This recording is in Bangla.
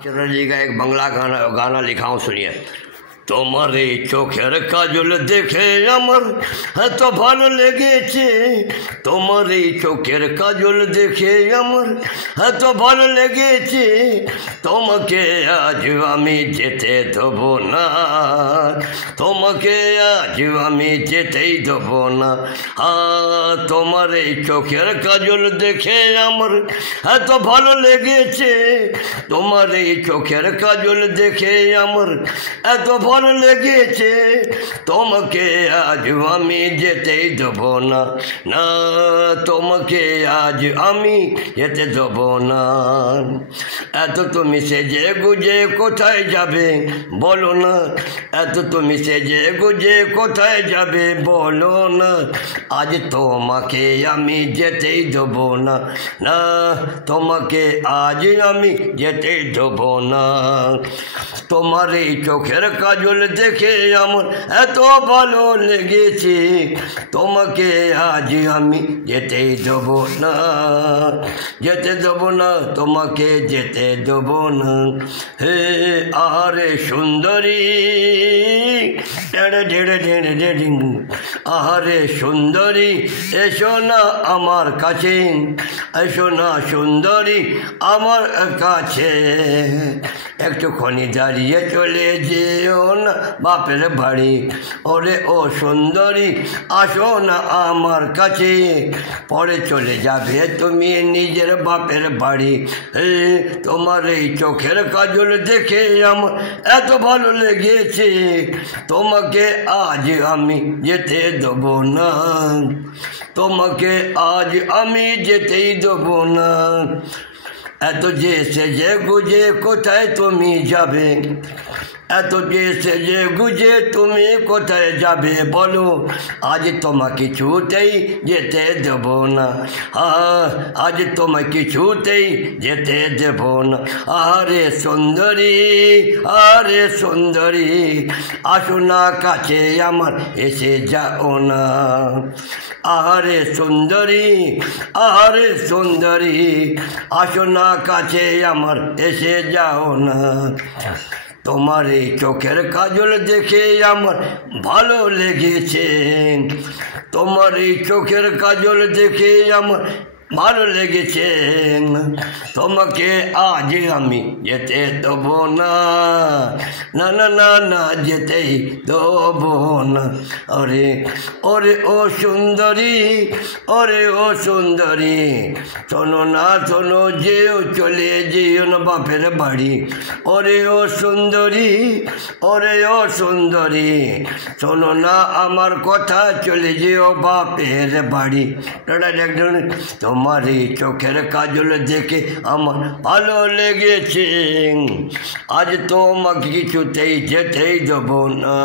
चंद्र जी का एक बंगला गाना लिखा हूँ, सुनिए। तुम्हारे चोखेर काजल देखे अमर है तो भालो लेगेছে, तुम्हारे चोखेर काजल देखे अमर है तो भालो लेगेছে, তোমাকে আজ আমি যেতে দেব না, তোমাকে আজ আমি যেতেই দেব না। তোমার এই চোখের কাজল দেখে আমার এত ভালো লেগেছে, তোমার এই চোখের কাজল দেখে আমার এত ভালো লেগেছে, তোমাকে আজ আমি যেতেই দেব না, না তোমাকে আজ আমি যেতে দেব না। এত তুমি সেজে গুজে কোথায় যাবে বলো না, এত তুমি সেজে গুজে কোথায় যাবে বলো না, আজ তোমাকে আমি যেতেই দেব না, না তোমাকে আজ আমি যেতেই দেব না। তোমার এই চোখের কাজল দেখে আমার এত ভালো লেগেছে, তোমাকে আজ আমি যেতেই দেব না, যেতে দেব না, তোমাকে যেতে দেব না। হে আরে সুন্দরী, আরে সুন্দরী এসো না আমার কাছে, এসো না সুন্দরী আমার কাছে, একটুখানি দাঁড়িয়ে চলে যেও না বাপের বাড়ি, ওরে ও সুন্দরী আসো না আমার কাছে, পরে চলে যাবে তুমি নিজের বাপের বাড়ি। তোমার এই চোখের কাজল দেখে আমার এত ভালো লেগেছে, তোমাকে আজ আমি যেতে দেব না, তোমাকে আজ আমি যেতেই দেব না। এত যে সেজে গুজে কোথায় তুমি যাবে, এত যে সেজে গুজে তুমি কোথায় যাবে বলো, আজ তোমাকে কিছুতেই যেতে দেব না, আজ তোমাকে কিছুতেই যেতে দেব না। আরে সুন্দরী, আরে সুন্দরী আসো না কাছে আমার এসে যাও না, আরে সুন্দরী, আরে সুন্দরী আসো না কাছে আমার এসে যাও না। তোমার এই চোখের কাজল দেখে আমার ভালো লেগেছে, তোমার এই চোখের কাজল দেখে আমার ভালো লেগেছে, তোমাকে আজ আমি যেতে দেব না, না না না না যেতেই দেব না। ওরে ওরে ও সুন্দরী, ওরে ও সুন্দরী শোনো না, শোনো যেও চলে যেও না বাপের বাড়ি, ওরে ও সুন্দরী, ওরে ও সুন্দরী শোনো না আমার কথা, চলে যেও বাপের বাড়ি। তোমার এই চোখের কাজল দেখে আমার ভালো লেগেছে, আজ তোমাকে কিছুতেই যেতেই দেব না।